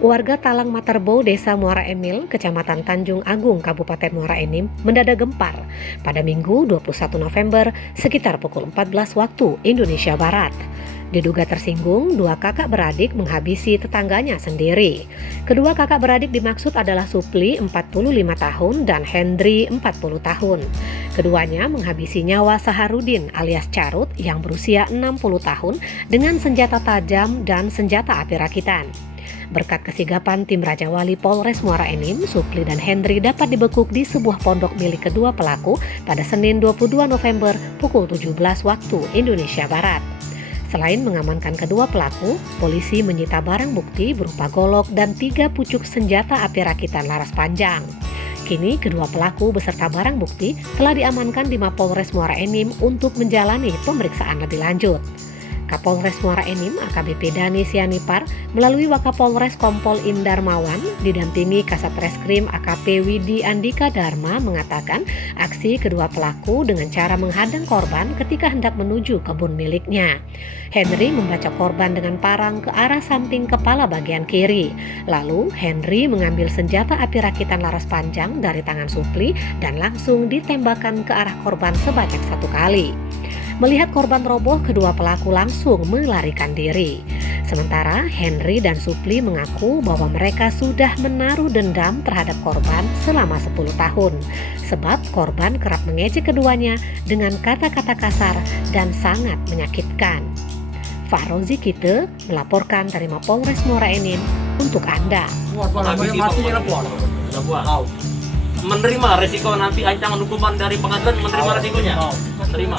Warga Talang Materbo, Desa Muara Emil, Kecamatan Tanjung Agung, Kabupaten Muara Enim, mendadak gempar pada Minggu 21 November sekitar pukul 14 waktu Indonesia Barat. Diduga tersinggung, dua kakak beradik menghabisi tetangganya sendiri. Kedua kakak beradik dimaksud adalah Supli 45 tahun dan Hendri 40 tahun. Keduanya menghabisi nyawa Saharudin alias Carut yang berusia 60 tahun dengan senjata tajam dan senjata api rakitan. Berkat kesigapan tim Raja Wali Polres Muara Enim, Supli dan Hendri dapat dibekuk di sebuah pondok milik kedua pelaku pada Senin 22 November pukul 17 waktu Indonesia Barat. Selain mengamankan kedua pelaku, polisi menyita barang bukti berupa golok dan 3 pucuk senjata api rakitan laras panjang. Kini kedua pelaku beserta barang bukti telah diamankan di Mapolres Muara Enim untuk menjalani pemeriksaan lebih lanjut. Kapolres Muara Enim AKBP Dani Sianipar melalui Wakapolres Kompol Indarmawan didampingi Kasat Reskrim AKP Widi Andika Dharma mengatakan aksi kedua pelaku dengan cara menghadang korban ketika hendak menuju kebun miliknya. Henry membaca korban dengan parang ke arah samping kepala bagian kiri. Lalu Henry mengambil senjata api rakitan laras panjang dari tangan Supli dan langsung ditembakkan ke arah korban sebanyak 1 kali. Melihat korban roboh, kedua pelaku langsung melarikan diri. Sementara Henry dan Supli mengaku bahwa mereka sudah menaruh dendam terhadap korban selama 10 tahun. Sebab korban kerap mengejek keduanya dengan kata-kata kasar dan sangat menyakitkan. Fahrozi Kite melaporkan dari Mapolres Muara Enim untuk Anda. Menerima resiko nanti ancaman hukuman dari pengadilan, menerima resikonya. Menerima.